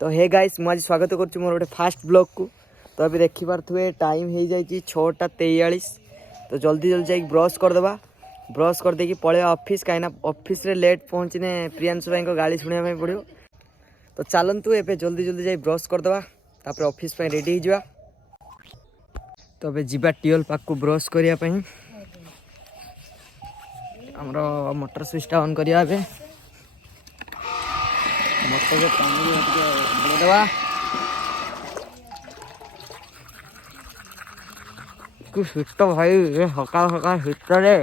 तो hey guys मुझे स्वागत करुँ मोर गोटे फास्ट ब्लॉग को। तो अभी देखिपे टाइम हो जाए 6:43। तो जल्दी जल्दी जाइए ब्रश करदे ब्रश कर देकी पलैया ऑफिस कहीं ऑफिस रे लेट पहुँचने प्रियांशु भाई को गाड़ी शुणा पड़ो। तो चलतु ए जल्दी जल्दी जाइए ब्रश करदे तापर ऑफिस रेडी हो। तो अबे जीवा टियल पाक को ब्रश करने आमर मोटर स्विचटा ऑन करिया मोटर देवा कि शीत भाई सकाल सकाल शीत रे।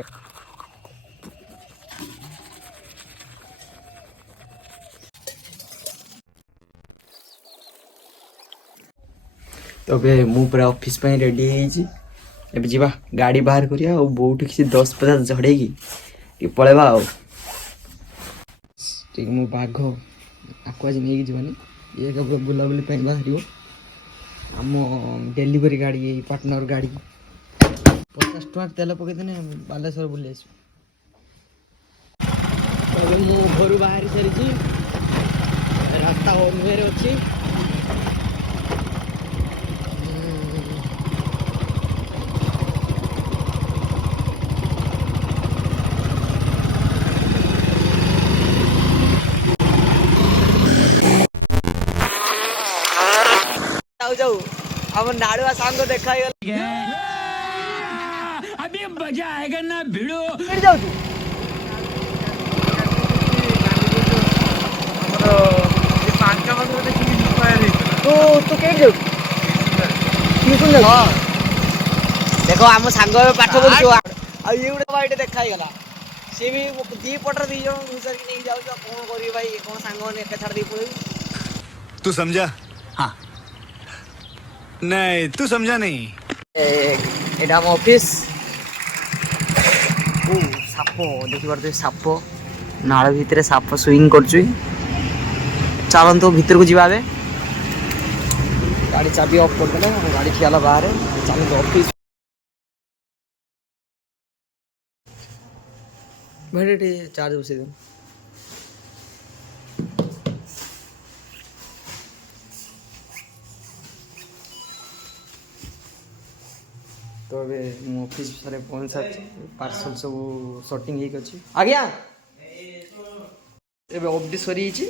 तो मु पूरा ऑफिस पे रेडी है जीवा गाड़ी बाहर करिया और बहुत किसी 10-50 झड़ेगी पलैबा मु बाघ आपको आज नहीं जीवानी ये बुलाबुली बाहर आम डेलीवरी गाड़ी ये पार्टनर गाड़ी 50 टଙ୍କା तेल पकईदेने बालेश्वर बुले मु घर बाहर सारी रास्ता वे अच्छी जाऊ हम नाड़ुआ सांग देखा अभी मजा आएगा ना भिड़ो जाऊ तू के जाऊ देख आम सांग पाठ पढ़ु ये गोटे देखा सी भी दी पटर दी जन घुसर नहीं जाऊ कौन करी भाई कौन सांग एका छाड़ दी पड़े। तू समझा? हाँ नहीं तू समझा नहीं। एटा हम ऑफिस साप देखी पारे साप नाल भितर साप स्विंग कर चलत भीतर को जावा गाड़ी चाबी ऑफ कर देना गाड़ी खियाला बाहर चलत ऑफिस भाई चार्ज बसई दे। तो अबे मु ऑफिस सारे पहुंच सारी पार्सल सब सॉर्टिंग ही अछि आज्ञा एबे ऑफिस सरी छि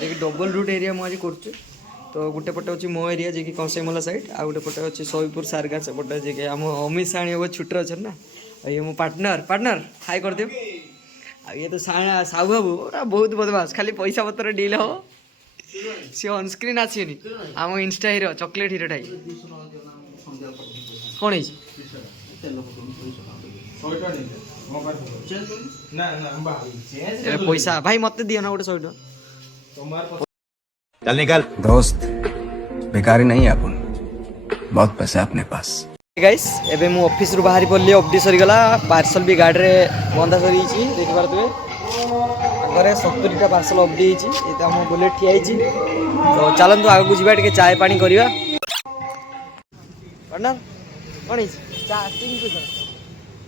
जे डबल रूट एरिया मु आज करछु। तो गुटे पटे अछि मो एरिया जे कि कंसेमला साइड आ गुटे पटे अछि सोईपुर सारगा से पटे जे कि हम अमित साणी वो छुटर अछि ना ये मो पार्टनर हाय कर दियो आ ये तो साणा साहू बाबू बहुत बदमाश खाली पैसा पत्र डील हो सी ऑन स्क्रीन आसीनी हम इंस्टा हीरो चॉकलेट हीरो ठाई कौन है पैसा भाई मत दियो ना गोटे 100 टଙ୍କା चल निकल दोस्त बेकारी नहीं है अपन बहुत पैसा है अपने पास। गाइस एबे मु ऑफिस रु बाहरी पड़ली अपडी सरी गला पार्सल भी गाड़ी रे बंधा सरी छि देखि पारतबे आगरे 70टा पार्सल अपडी छि एता हम बुलेट ठिया छि। तो चलंतु आगु को जिबा टिके चाय पानी करिवा पार्टनर कौन चा स्टिंग पी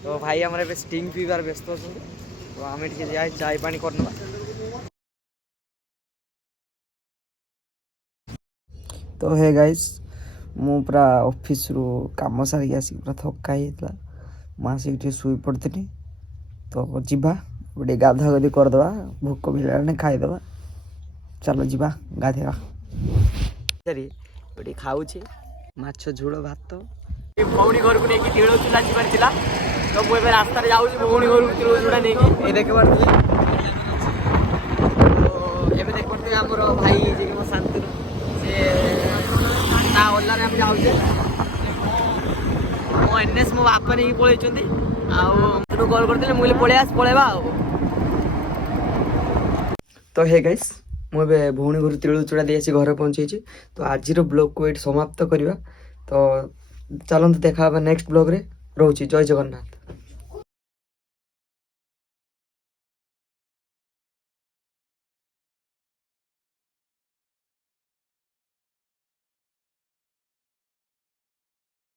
तो भाई हमारे स्टिंग पीबार व्यस्त अच्छा तो आम जाए चाय पानी करना। तो हे गाइस मु पूरा ऑफिस रु काम सारी आसी पूरा थका होता मुझे शुई पड़ी। तो जीवा गोटे गाधा गधी करदे भोक भी खाईदे चलो जीवा गाधेवा गोटे खाऊ माछ झोल भात भौणी घर को लेकिन टीड़ चूल्हा जीवार तो मुझे रास्ता जाऊँ भौणी घर को टीड़ चूड़ा नहीं देख पारे तो देख पारे आमर भाई जी मो शांति सी ओला जाऊे मो एनएस मो बापा नहीं पलैंती कल करते मुझे पलैबा। तो हे गाइस मुझे भौणी घर तिल चूड़ा दे घर पहुँचे। तो आज ब्लॉग को ये समाप्त करवा। तो चलते देखा नेक्स्ट ब्लॉग रे रोची जय जगन्नाथ।